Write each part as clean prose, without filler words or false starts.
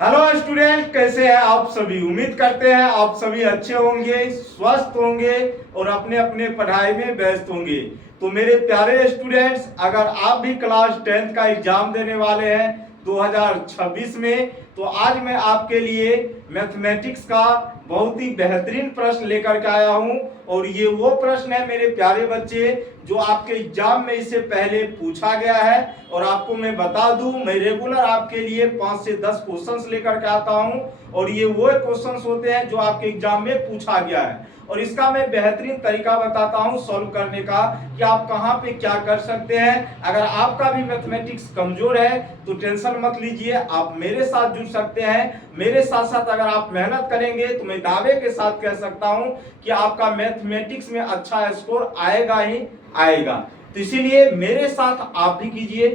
Hello student, कैसे हैं आप सभी। उम्मीद करते हैं आप सभी अच्छे होंगे, स्वस्थ होंगे और अपने अपने पढ़ाई में व्यस्त होंगे। तो मेरे प्यारे स्टूडेंट्स, अगर आप भी क्लास 10th का एग्जाम देने वाले हैं 2026 में, तो आज मैं आपके लिए मैथमेटिक्स का बहुत ही बेहतरीन प्रश्न लेकर के आया हूं। और ये वो प्रश्न है मेरे प्यारे बच्चे जो आपके एग्जाम में इससे पहले पूछा गया है। और आपको मैं बता दूं, मैं रेगुलर आपके लिए 5 से 10 क्वेश्चंस लेकर के आता हूं और ये वो क्वेश्चंस होते हैं जो आपके एग्जाम में पूछा गया है। और इसका मैं बेहतरीन तरीका बताता हूं सॉल्व करने का कि आप कहां पे क्या कर सकते हैं। अगर आपका भी मैथमेटिक्स कमजोर है तो टेंशन मत लीजिए, आप मेरे साथ जुड़ सकते हैं। मेरे साथ साथ अगर आप मेहनत करेंगे तो मैं दावे के साथ कह सकता हूं कि आपका मैथमेटिक्स में अच्छा स्कोर आएगा ही आएगा। तो इसीलिए मेरे साथ आप भी कीजिए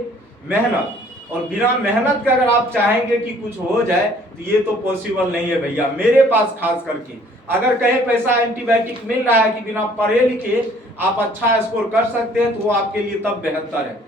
मेहनत। और बिना मेहनत के अगर आप चाहेंगे कि कुछ हो जाए तो ये तो पॉसिबल नहीं है भैया। मेरे पास खास करके अगर कहीं पैसा एंटीबायोटिक मिल रहा है कि बिना पढ़े लिखे आप अच्छा स्कोर कर सकते हैं तो वो आपके लिए तब बेहतर है।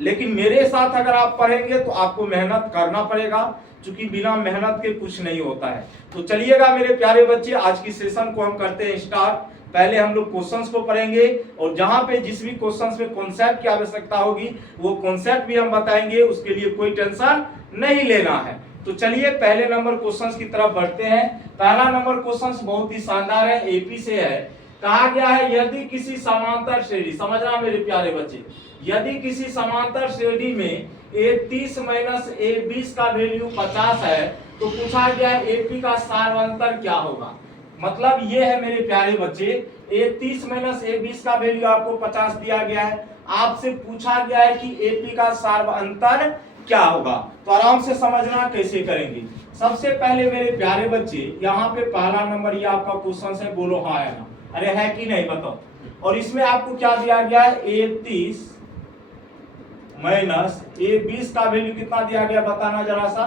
लेकिन मेरे साथ अगर आप पढ़ेंगे तो आपको मेहनत करना पड़ेगा, क्योंकि बिना मेहनत के कुछ नहीं होता है। तो चलिएगा मेरे प्यारे बच्चे, आज की सेशन को हम करते हैं स्टार्ट। पहले हम लोग क्वेश्चंस को पढ़ेंगे और जहां पे जिस भी क्वेश्चंस में कॉन्सेप्ट की आवश्यकता होगी वो कॉन्सेप्ट भी हम बताएंगे, उसके लिए कोई टेंशन नहीं लेना है। तो चलिए पहले नंबर क्वेश्चंस की तरफ बढ़ते हैं। पहला नंबर क्वेश्चन बहुत ही शानदार है, एपी से है। कहा गया है यदि किसी समांतर श्रेणी, समझना मेरे प्यारे बच्चे, यदि किसी समांतर श्रेणी में A30 माइनस A20 का वैल्यू 50 है तो पूछा गया है AP का सार्वंतर क्या होगा। मतलब ये है मेरे प्यारे बच्चे, A30 माइनस A20 का वैल्यू आपको 50 दिया गया है। आपसे पूछा गया है कि AP का सार्वंतर क्या होगा। तो आराम से समझना कैसे करेंगे। सबसे पहले मेरे प्यारे बच्चे यहाँ पे पहला नंबर ये आपका क्वेश्चन है, बोलो हाँ या ना। अरे है कि नहीं बताओ। और इसमें आपको क्या दिया गया है, A30 माइनस A20 का वैल्यू कितना दिया गया बताना जरा सा,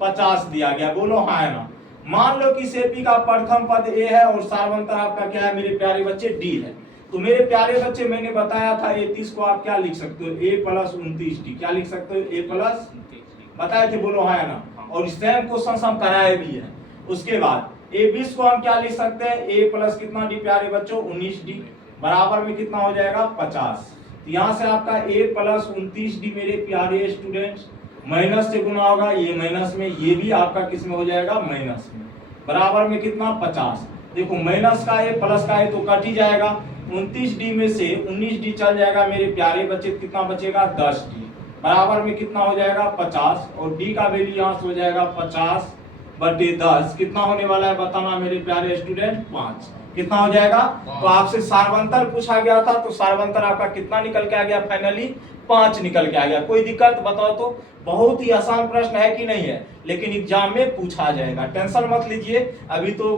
50 दिया गया। बोलो हाँ या ना। मान लो कि AP का प्रथम पद A है और सार्वंतर आपका क्या है मेरे प्यारे बच्चे, D है। तो मेरे प्यारे बच्चे मैंने बताया था A30 को आप क्या लिख सकते हो, A प्लस 29D। क्या लिख सकते हो, A प्लस 29D बताए थे। बोलो हाँ या ना। और सेम क्वेश्चन हम कराए भी हैं। उसके बाद A20 को हम क्या लिख सकते हैं, A प्लस कितना D प्यारे बच्चों, 19D बराबर में कितना हो जाएगा, 50। तो यहाँ से आपका A प्लस 29D मेरे प्यारे स्टूडेंट्स माइनस से गुना होगा, ये माइनस में, ये भी आपका किस में हो जाएगा, माइनस में, बराबर में कितना, 50। देखो माइनस का है प्लस का है तो कट ही जाएगा। 29D में से 19D चल जाएगा मेरे प्यारे बच्चे, कितना बचेगा, 10D बराबर में कितना हो जाएगा, 50। और D का वैल्यू यहाँ से हो जाएगा 50/10, कितना होने वाला है बताना मेरे प्यारे स्टूडेंट, 5। कितना हो जाएगा। तो आपसे सार्वंतर पूछा गया था तो सार्वंतर आपका कितना निकल के आ गया, फाइनली 5 निकल के आ गया। कोई दिक्कत बताओ तो। बहुत ही आसान प्रश्न है कि नहीं है, लेकिन एग्जाम में पूछा जाएगा, टेंशन मत लीजिए। अभी तो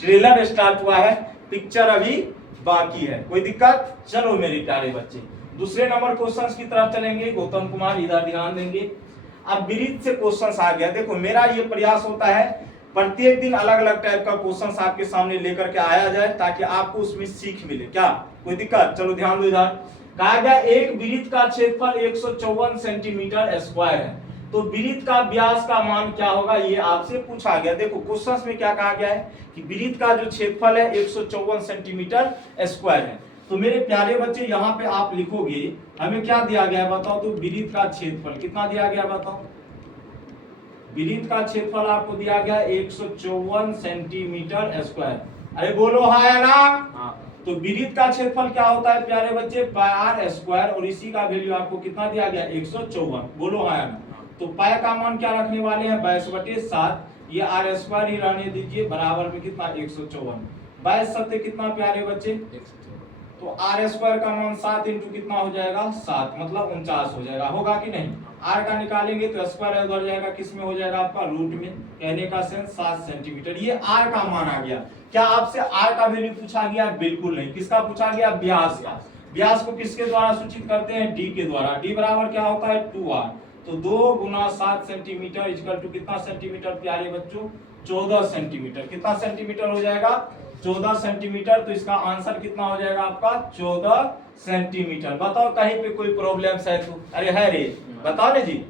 ट्रेलर स्टार्ट हुआ है, पिक्चर अभी बाकी है। कोई दिक्कत। चलो मेरे प्यारे बच्चे दूसरे नंबर क्वेश्चंस की तरफ चलेंगे। गौतम कुमार इधर ध्यान देंगे। अब विरित से क्वेश्चंस आ गया। देखो मेरा ये प्रयास होता है प्रत्येक दिन अलग अलग टाइप का क्वेश्चंस आपके सामने लेकर के आया जाए ताकि आपको उसमें सीख मिले। क्या कोई दिक्कत। चलो ध्यान दो इधर। कहा गया एक वृत्त का क्षेत्रफल 154 सेंटीमीटर स्क्वायर है तो वृत्त का व्यास का मान क्या होगा, ये आपसे पूछा गया। देखो क्वेश्चंस में क्या कहा गया है कि वृत्त का जो क्षेत्रफल है 154 सेंटीमीटर स्क्वायर है। तो मेरे प्यारे बच्चे यहाँ पे आप लिखोगे, हमें क्या दिया गया है बताओ तो, वृत्त का क्षेत्रफल कितना दिया गया बताओ। वृत्त का क्षेत्रफल आपको दिया गया 154 सेंटीमीटर स्क्वायर। अरे बोलो हाँ या ना। हाँ। तो वृत्त का क्षेत्रफल क्या होता है प्यारे बच्चे, पाई आर स्क्वायर, और इसी का वैल्यू आपको कितना दिया गया, 154। बोलो हाँ या ना। तो पाई का मान क्या रखने वाले हैं, 22/7, ये आर स्क्वायर ही रहने दीजिए, बराबर में कितना, 154। 22 सत्ते कितना प्यारे बच्चे, तो आर स्क्वायर का मान 7 इंटू कितना हो जाएगा, 7, मतलब 49 हो जाएगा। होगा कि नहीं। आर का निकालेंगे तो स्क्वायर उधर जाएगा, किस में हो जाएगा आपका, रूट में। कहने का सेंस 7 सेंटीमीटर। ये आर का मान आ गया। क्या आपसे आर का वैल्यू पूछा गया, बिल्कुल नहीं। किसका पूछा गया, व्यास का। व्यास को किसके द्वारा सूचित करते हैं, डी के द्वारा। डी बराबर क्या होता है, 2r। तो 2 गुना 7 सेंटीमीटर इक्वल टू कितना सेंटीमीटर प्यारे बच्चों, 14 सेंटीमीटर। कितना सेंटीमीटर हो जाएगा, 14 सेंटीमीटर। तो इसका आंसर कितना हो जाएगा आपका, 14 सेंटीमीटर। बताओ कहीं पे कोई प्रॉब्लम है तो। अरे है रे, बताओ ना जी।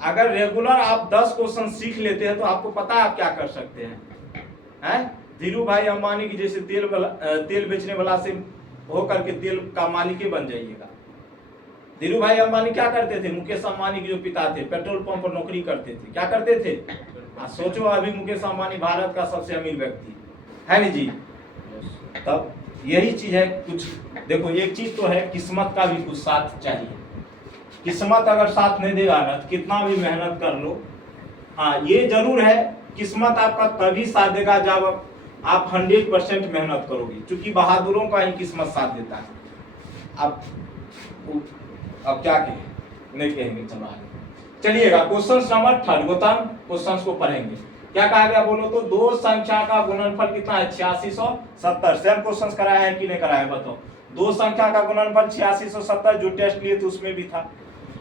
अगर रेगुलर आप 10 क्वेश्चन सीख लेते हैं तो आपको पता है आप क्या कर सकते हैं। धीरू भाई अंबानी की जैसे तेल बेचने वाला से होकर के तेल का मालिक ही बन जाइएगा। धीरू भाई अंबानी क्या करते थे? मुकेश अंबानी के जो पिता थे पेट्रोल पंप पर नौकरी करते थे। क्या करते थे? सोचो अभी मुकेश अंबानी भारत का सबसे अमीर व्यक्ति है नहीं जी। तब यही चीज है। कुछ देखो, एक चीज तो है किस्मत का भी कुछ साथ चाहिए। किस्मत अगर साथ नहीं देगा ना तो कितना भी मेहनत कर लो, हाँ ये जरूर है किस्मत आपका तभी साथ देगा जब आप 100% मेहनत करोगे, क्योंकि बहादुरों का ही किस्मत साथ देता है। अब क्या कहें, नहीं कहेंगे, चलो आगे चलिएगा। क्वेश्चन नंबर 3 गौतम क्वेश्चन को पढ़ेंगे। क्या कहा गया बोलो तो? दो संख्या का गुणनफल कितना है? 8670। सेम क्वेश्चन कराया है कि नहीं कराया है बताओ? दो संख्या का गुणनफल 8670 जो टेस्ट लिए थे उसमें भी था,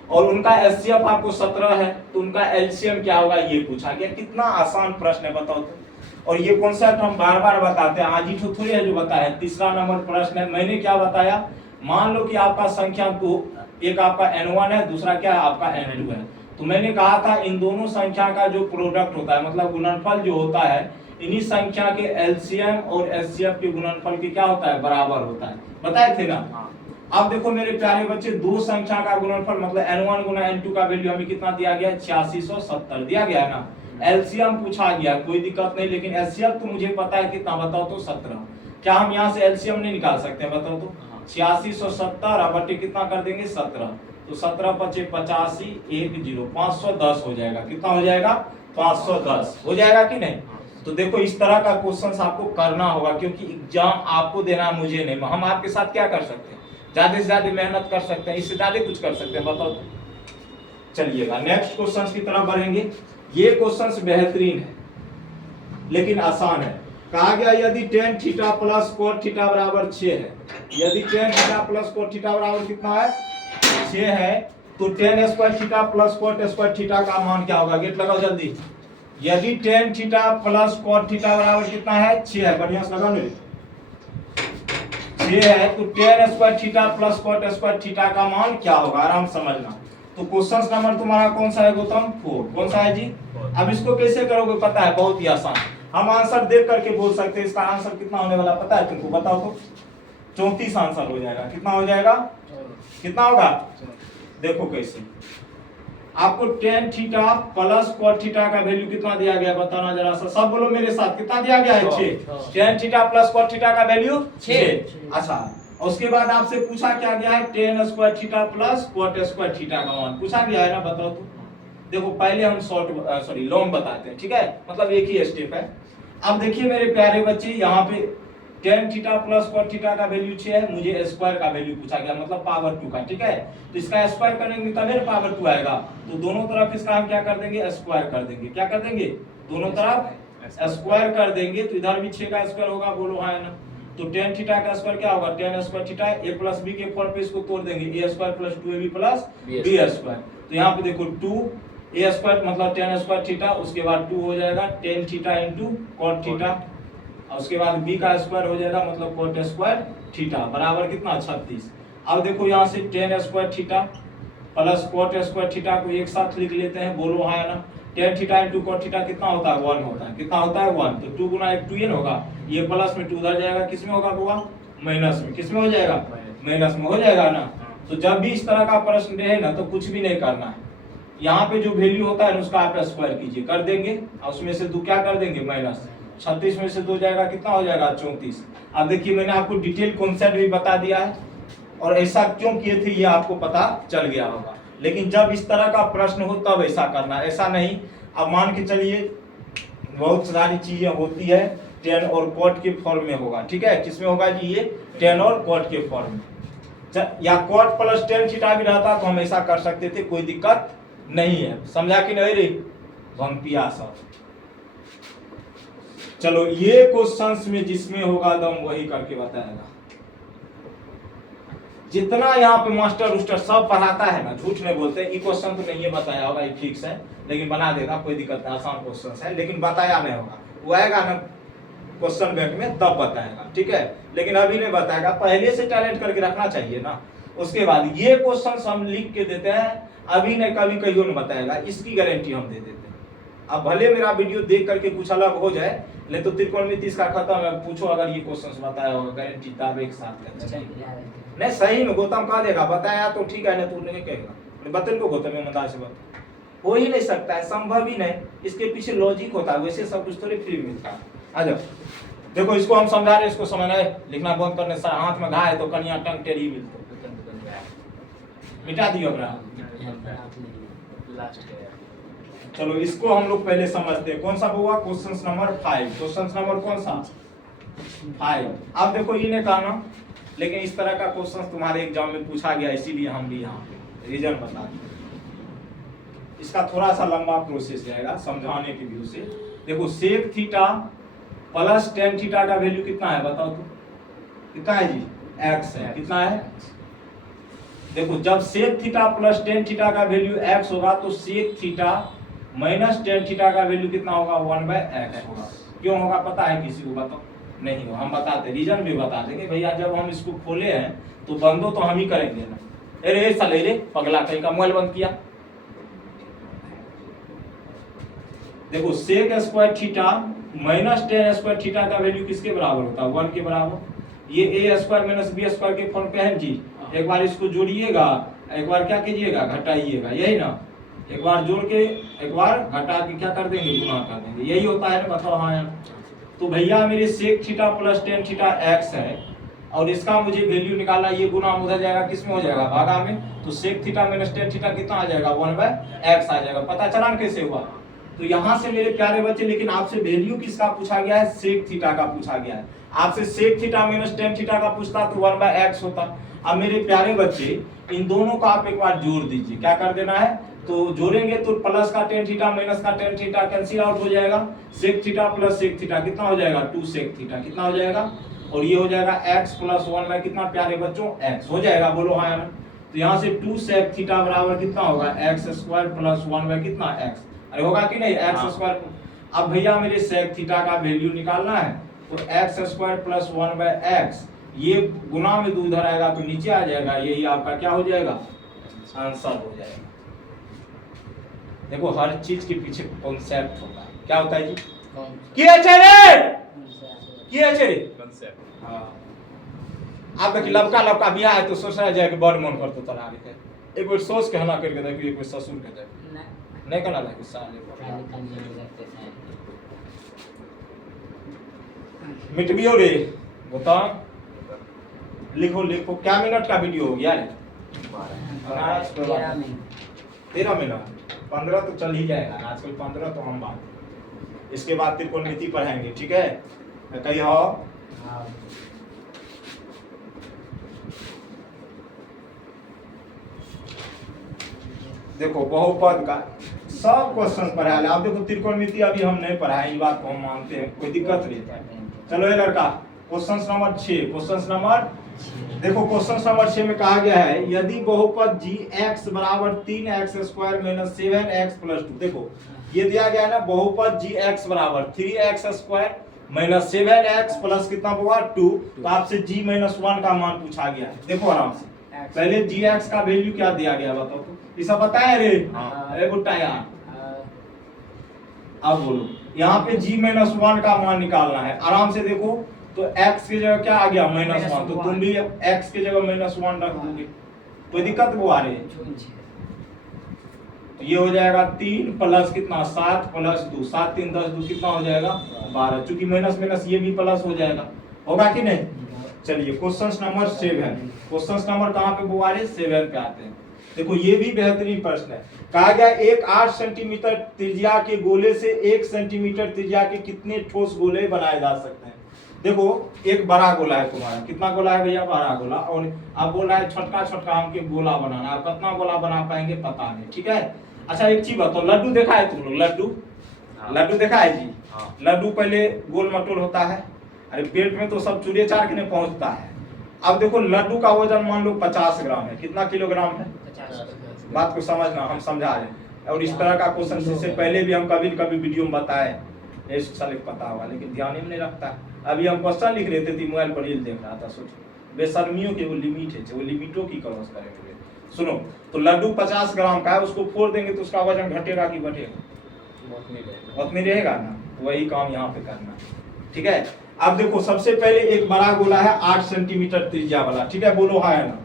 और उनका एचसीएफ आपको 17 है, तो उनका एलसीएम क्या होगा ये पूछा गया। कितना आसान प्रश्न है बताओ तो। और ये कॉन्सेप्ट हम बार बार बताते हैं, आज ही तो थोड़ी है जो बताया। तीसरा नंबर प्रश्न है, मैंने क्या बताया? मान लो कि आपका संख्या तो एक आपका n1 है, दूसरा क्या है आपका n2 है, तो मैंने कहा था इन दोनों संख्या का जो प्रोडक्ट होता है मतलब गुणनफल जो होता है, इन्हीं संख्या के एलसीएम और एचसीएफ के गुणनफल के क्या होता है? बराबर होता है। बताए थे ना। अब देखो मेरे प्यारे बच्चे, दो संख्या का गुणनफल मतलब n1 गुना n2 का वैल्यू हमें कितना दिया गया? 8670 दिया गया है ना। एलसीएम पूछा गया, कोई दिक्कत नहीं, लेकिन एचसीएफ तो मुझे पता है कितना, बताओ तो 17। क्या हम यहाँ से एलसीएम नहीं निकाल सकते हैं? बताओ तो। 8670 बटे कितना कर देंगे? 17, तो 17 पचे 85 10 510 हो जाएगा। कितना हो जाएगा? 510 हो जाएगा कि नहीं? तो देखो इस तरह का क्वेश्चन आपको करना होगा, क्योंकि एग्जाम आपको देना, मुझे नहीं। हम आपके साथ क्या कर सकते हैं? ज्यादा से ज्यादा मेहनत कर सकते हैं, इससे ज्यादा कुछ कर सकते हैं, बताओ तो। चलिएगा नेक्स्ट क्वेश्चन की तरफ बढ़ेंगे। ये क्वेश्चन बेहतरीन है लेकिन आसान है। कहा गया यदि tan theta plus cot theta बराबर 6 है, यदि tan theta plus cot theta बराबर कितना है? 6 है, तो tan square theta plus cot square theta का मान क्या होगा? गेट लगाओ जल्दी। यदि tan theta plus cot theta बराबर कितना है? 6 है। बढ़िया से लगाओ नहीं, 6 है, तो tan square theta plus cot square theta का मान क्या होगा? आराम समझना। तो क्वेश्चन नंबर तुम्हारा कौन सा है गौतम? 4। कौन सा है जी? अब इसको कैसे करोगे पता है? बहुत ही आसान। हम आंसर देख करके बोल सकते हैं। इसका आंसर कितना होने वाला पता है तुमको? बताओ तो। 34 आंसर हो जाएगा। कितना हो जाएगा? कितना होगा? देखो कैसे आपको tan theta plus cot theta का वैल्यू कितना दिया गया बताना जरा सा, सब बोलो मेरे साथ। कितना दिया गया है? 6। tan theta plus cot theta का वैल्यू 6। अच्छा, उसके बाद आपसे पूछा क्या गया है? tan square theta plus cot square theta का मान पूछा गया है ना। बताओ तो। देखो पहले हम लॉन्ग बताते हैं, ठीक है? मतलब एक ही स्टेप है। अब देखिए मेरे प्यारे बच्चे, यहाँ पे tan theta plus cot theta का वैल्यू 6 है, मुझे स्क्वायर का वैल्यू पूछा गया मतलब पावर 2 का, ठीक है? तो इसका स्क्वायर करेंगे तभी पावर 2 आएगा, तो दोनों तरफ इसका हम क्या कर देंगे? स्क्वायर कर देंगे। क्या कर देंगे? दोनों तरफ स्क्वायर कर देंगे, तो इधर भी 6 का स्क्वायर होगा, बोलो हाँ ना। तो tan थीटा का स्क्वायर क्या होगा? tan square theta a plus b के फॉर्म पे इसको तोड़ देंगे, a square plus 2ab plus b square. तो यहाँ पे देखो 2 a स्क्वायर मतलब tan स्क्वायर थीटा, उसके बाद 2 हो जाएगा tan theta into cot theta, और उसके बाद b का स्क्वायर हो जाएगा मतलब cot स्क्वायर थीटा बराबर कितना? 36। अब देखो यहाँ से tan square theta plus cot square theta को एक साथ लिख लेते हैं, बोलो हाँ ना। tan theta into cot theta कितना होता है? 1 होता है। कितना होता है? 1। तो 2 गुना 1 2n होगा, ये प्लस में 2 उधर जाएगा, किस में होगा बुआ? माइनस में। किस में हो जाएगा? माइनस में हो जाएगा ना। तो जब भी इस तरह का प्रश्न रहे ना तो कुछ भी नहीं करना है, यहाँ पे जो वैल्यू होता है उसका आप स्क्वायर कीजिए, कर देंगे, और उसमें से 2 क्या कर देंगे? माइनस। 36 में से 2 जाएगा, कितना हो जाएगा? 34। अब देखिए मैंने आपको डिटेल कॉन्सेप्ट भी बता दिया है, और ऐसा क्यों किए थे ये आपको पता चल गया होगा। लेकिन जब इस तरह का प्रश्न हो तब ऐसा करना, ऐसा नहीं। अब मान के चलिए बहुत सारी चीजें होती है tan और cot के फॉर्म में होगा, ठीक है? किसमें होगा जी? ये tan और cot के फॉर्म में, या cot प्लस tan थीटा भी रहता तो हम ऐसा कर सकते थे, कोई दिक्कत नहीं है। समझा कि नहीं रे भंपिया सब? चलो ये क्वेश्चंस में जिसमें होगा दम वही करके बताएगा। जितना यहाँ पे मास्टर उस्टर सब पढ़ाता है ना, झूठ नहीं बोलते। ये क्वेश्चन तो नहीं है बताया होगा, ये फिक्स है, लेकिन बना देगा, कोई दिक्कत नहीं। आसान क्वेश्चन है लेकिन बताया नहीं होगा, वो आएगा ना क्वेश्चन बैंक में तब बताएगा, ठीक है? लेकिन अभी नहीं बताएगा, पहले से टैलेंट करके रखना चाहिए ना। उसके बाद ये क्वेश्चन हम लिख के देते हैं, अभी नहीं कभी कहियो नहीं बताएगा, इसकी गारंटी हम दे देते हैं। अब भले मेरा वीडियो देख करके कुछ अलग हो जाए, ले तो त्रिकोणमिति इसका खत्म है, पूछो अगर ये क्वेश्चन बताया होगा, गारंटी दावे के साथ कहते हैं। नहीं सही में गौतम कह देगा बताया तो ठीक है, नहीं तो नहीं कहेगा, बतल को गौतम ईमानदार से बता, हो ही नहीं सकता है, संभव ही नहीं, इसके पीछे लॉजिक होता है, वैसे सब कुछ थोड़ी फ्री मिलता है। आ जाओ देखो इसको हम समझा रहे हैं, इसको समझना है, लिखना बंद करने से हाथ में घा है तो कनिया टंग टेढ़ी मिलते मिटा दियो चलो इसको हम लोग पहले समझते हैं। कौन सा हुआ क्वेश्चन नंबर 5, क्वेश्चन नंबर कौन सा 5। अब देखो ये ने कहा ना, लेकिन इस तरह का क्वेश्चन तुम्हारे एग्जाम में पूछा गया, इसीलिए हम भी यहाँ पे रीजन बता दें। इसका थोड़ा सा लंबा प्रोसेस रहेगा समझाने के व्यू से। देखो sec theta plus ten theta का वैल्यू कितना है बताओ तो, कितना है जी, x है, कितना है। देखो जब sec theta plus ten theta का वैल्यू x होगा तो sec theta minus tan theta का वैल्यू कितना होगा 1/x होगा। क्यों होगा पता है किसी को बताओ, नहीं हो, हम बताते, रीजन भी बता देंगे भैया। जब हम इसको खोले हैं तो बंदो तो हम ही करेंगे ना। अरे साले रे पगला कहीं का मोबाइल बंद किया। देखो sec square theta minus tan square theta का वैल्यू किसके बराबर होता है 1 के बराबर। ये a square minus b square के फॉर्म पे है जी। एक बार इसको जोड़िएगा, एक बार क्या कीजिएगा घटाइएगा, यही ना, एक बार जोड़ के एक बार घटा के क्या कर देंगे गुना कर देंगे, यही होता है ना, बताओ हाँ यार। तो भैया मेरे sec theta plus ten theta x है और इसका मुझे वैल्यू निकालना, ये गुना उधर जाएगा किसमें हो जाएगा भागा में, तो sec theta minus tan theta कितना आ जाएगा 1/x आ जाएगा। पता चला ना कैसे हुआ। तो यहाँ से मेरे प्यारे बच्चे, लेकिन आपसे वैल्यू किसका पूछा गया है, सेक थीटा का पूछा गया है। आपसे sec theta minus tan theta का पूछता तो 1/x होता। अब मेरे प्यारे बच्चे इन दोनों का आप एक बार जोड़ दीजिए, क्या कर देना है, तो जोड़ेंगे तो प्लस का टेन थीटा माइनस का टेन थीटा कैंसिल आउट हो जाएगा, sec theta plus sec theta कितना हो जाएगा 2 सेक थीटा कितना हो जाएगा, और ये हो जाएगा x प्लस 1 में कितना प्यारे बच्चों x हो जाएगा, बोलो हाँ ना। तो यहाँ से 2 सेक थीटा बराबर कितना होगा x स्क्वायर प्लस 1 में कितना x, अरे होगा कि नहीं x स्क्वायर। अब भैया मेरे सेक थीटा का वैल्यू निकालना है तो x स्क्वायर प्लस 1/x, ये गुना में 2 उधर आएगा तो नीचे आ जाएगा, यही आपका क्या हो जाएगा आंसर हो जाएगा। देखो हर चीज के पीछे कॉन्सेप्ट होता है, क्या होता है जी आप देखिए लबका लबका बियाह है तो सोच रहा है कि बड़ मन करतो तोरा आगे एक बार सोच के हना करके देखिए, एक बार ससुर के देख नहीं करना लगे साले मिटबियो रे बता, लिखो लिखो क्या मिनट का वीडियो हो गया है 13 मिनट 15 तो चल ही जाएगा आजकल 15 तो हम बात, इसके बाद त्रिकोणमिति पढ़ाएंगे ठीक है कहीं हो। देखो बहुपद का सब क्वेश्चन पढ़ा ले, आप देखो त्रिकोणमिति अभी हम नहीं पढ़ाए, ये बात को हम मानते हैं, कोई दिक्कत नहीं है। चलो ये लड़का क्वेश्चन नंबर 6, क्वेश्चन नंबर देखो क्वेश्चन नंबर 6 में कहा गया है यदि बहुपद gx बराबर 3x square minus 7x plus 2, देखो ये दिया गया है ना बहुपद gx बराबर 3x square minus 7x plus कितना होगा 2, तो आपसे g माइनस 1 का मान पूछा गया है। देखो आराम से पहले gx का वैल्यू क्या दिया गया बताओ, ये सब बताया रे अरे बुट्टा यार। अब बोलो यहाँ पे g माइनस 1 का मान निकालना है, आराम से देखो तो x की जगह क्या आ गया -1, तो तुम भी x की जगह -1 रख दोगे, कोई दिक्कत वो आ रही है। तो ये हो जाएगा 3 प्लस कितना 7 प्लस 2, 7 3 10 2 कितना हो जाएगा 12, चूंकि माइनस माइनस ये भी प्लस हो जाएगा, होगा कि नहीं। चलिए क्वेश्चन नंबर 7, क्वेश्चन नंबर कहाँ पे वो आ रहे 7 पे आते हैं। देखो ये भी बेहतरीन प्रश्न है, कहा गया एक 8 सेंटीमीटर त्रिज्या के गोले से 1 सेंटीमीटर त्रिज्या के कितने ठोस गोले बनाए जा सकते हैं। देखो एक बड़ा गोला है तुम्हारा, कितना गोला है भैया बड़ा गोला, और आप बोल रहा है छोटका छोटका हमके गोला बनाना, आप कितना गोला बना पाएंगे पता नहीं, ठीक है। अच्छा एक चीज बताओ, लड्डू देखा है तुम लोग, लड्डू लड्डू देखा है जी, लड्डू पहले गोल मटोल होता है, अरे पेट में तो सब चूड़े चार के नहीं पहुंचता है। अब देखो लड्डू का वजन मान लो 50 ग्राम है, कितना किलोग्राम है, बात को समझना, हम समझा रहे हैं। और इस तरह का क्वेश्चन इससे पहले भी हम कभी कभी वीडियो में बताए, पता होगा लेकिन ध्यान ही नहीं रखता। अभी हम क्वेश्चन लिख रहे थे मोबाइल पर रील देख रहा था, सोचो बेशर्मियों के वो लिमिट है, वो लिमिटों की क्रॉस करेंगे। सुनो, तो लड्डू 50 ग्राम का है, उसको फोड़ देंगे तो उसका वजन घटेगा कि बढ़ेगा? उतनी रहेगा ना। वही काम यहाँ पे करना है, ठीक है। अब देखो सबसे पहले एक बड़ा गोला है 8 सेंटीमीटर त्रिज्या वाला, ठीक है, बोलो हाँ है ना।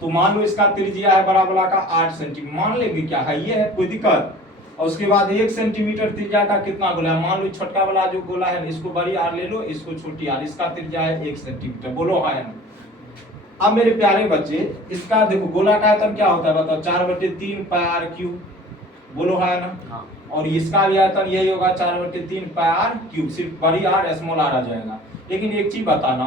तो मान लो इसका त्रिज्या है बड़ा वाला का 8 सेंटीमीटर, मान लेंगे क्या है, ये है कोई दिक्कत। और उसके बाद 1 सेंटीमीटर त्रिज्या का कितना गोला है, मान लो छोटा वाला जो गोला है इसको बड़ी आर ले लो, इसको छोटी आर, इसका त्रिज्या है 1 सेंटीमीटर, बोलो हाँ है ना। अब मेरे प्यारे बच्चे इसका देखो गोला का आयतन क्या होता है बताओ, 4/3 पाई आर क्यूब, बोलो हाँ है ना। हाँ। और इसका भी आयतन यही होगा 4/3 पाई आर क्यूब, सिर्फ बड़ी आर स्मॉल आर आ जाएगा। लेकिन एक चीज बताना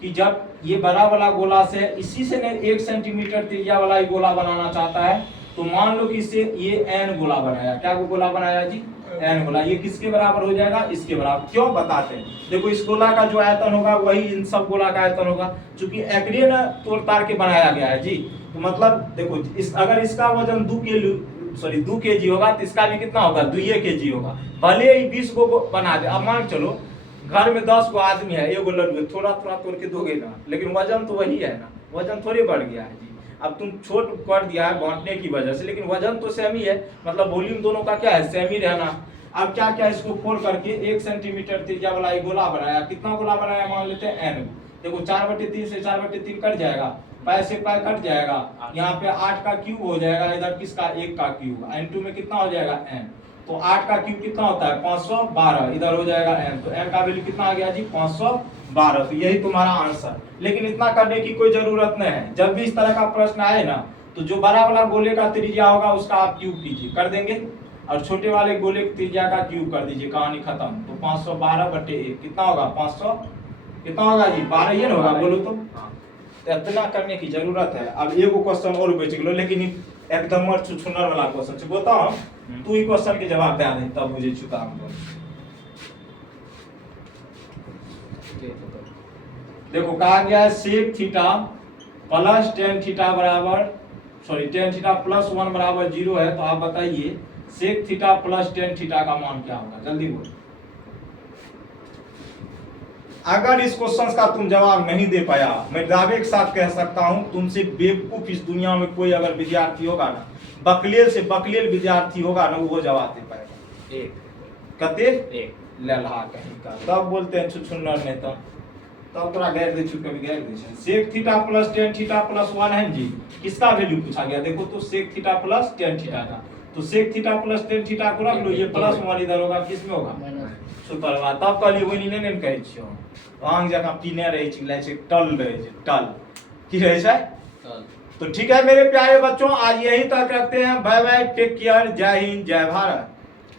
कि जब ये बड़ा वाला गोला से इसी से 1 सेंटीमीटर त्रिज्या वाला ही गोला बनाना चाहता है, तो मान लो कि इससे ये एन गोला बनाया, क्या गोला बनाया जी, एन गोला, ये किसके बराबर हो जाएगा, इसके बराबर। क्यों बताते हैं, देखो इस गोला का जो आयतन होगा वही इन सब गोला का आयतन होगा, क्योंकि एकड़े ना तोड़ तार के बनाया गया है जी। तो मतलब देखो अगर इसका वजन 2 kg होगा तो इसका भी कितना होगा, 2 kg होगा, भले ही 20 को बना दे। अब मान चलो घर में 10 गो आदमी है, एगो लड्डू थोड़ा थोड़ा तोड़ के दोगे ना, लेकिन वजन तो वही है ना, वजन थोड़ी बढ़ गया है जी। अब तुम छोट कर दिया है बांटने की वजह से, लेकिन वजन तो सेम ही है, मतलब वॉल्यूम दोनों का क्या है, सेम ही रहना। अब क्या क्या इसको फोड़ करके 1 सेंटीमीटर त्रिज्या वाला एक गोला बनाया, कितना गोला बनाया मान लेते हैं एन। देखो 4/3 से 4/3 कट जाएगा, पाई से पाई कट जाएगा, यहाँ पे 8 का क्यूब हो जाएगा, इधर किसका 1 का क्यूब, n2 में कितना हो जाएगा n। तो 8 का क्यूब कितना होता है 512, इधर हो जाएगा n, तो n का वैल्यू कितना आ गया जी 512। तो यही तुम्हारा आंसर। लेकिन इतना करने की कोई जरूरत नहीं है, जब भी इस तरह का प्रश्न आए ना तो जो बड़ा वाला गोले का त्रिज्या होगा उसका आप क्यूब कीजिए, कर देंगे, और छोटे वाले गोले की त्रिज्या का क्यूब कर दीजिए, कहानी खत्म। तो 512/1 कितना होगा, 500 कितना होगा जी 12 ही होगा, बोलो तो। इतना करने की जरूरत है। अब एगो क्वेश्चन और बच गलो, लेकिन एकदम छुछुनर वाला क्वेश्चन है, बताओ तू ही क्वेश्चन के जवाब दे दे तब मुझे छुता हम। देखो कहा गया है sec theta plus ten theta बराबर टेन थीटा प्लस 1 बराबर 0 है। तो आप बताइए sec theta plus ten theta का मान क्या होगा, जल्दी बोलो। अगर इस क्वेश्चन का तुम जवाब नहीं दे पाया, मैं दावे के साथ कह सकता हूं तुमसे बेवकूफ इस दुनिया में कोई अगर विद्यार्थी होगा ना, बकलेल से बकलेल विद्यार्थी होगा ना, वो जवाब दे पाएगा। एक कते एक लल्हा कहीं का, तब बोलते हैं छुछुन्नर नेता, तब तोरा गैर दे चुके भी गैर दे। Sec theta plus ten theta plus 1 है जी, किसका वैल्यू पूछा गया, देखो तो sec theta plus ten theta का, तो sec theta plus ten theta को रख लो, ये प्लस 1 इधर होगा, किसमें होगा सुपरवा। तब कहलिए वही नहीं ने कहै छियो आंग जका पीने रहे छी, लै छै टल रहे छै, टल की रहे छै टल। तो ठीक है मेरे प्यारे बच्चों, आज यही तक रखते हैं, बाय बाय, टेक केयर, जय हिंद जय भारत।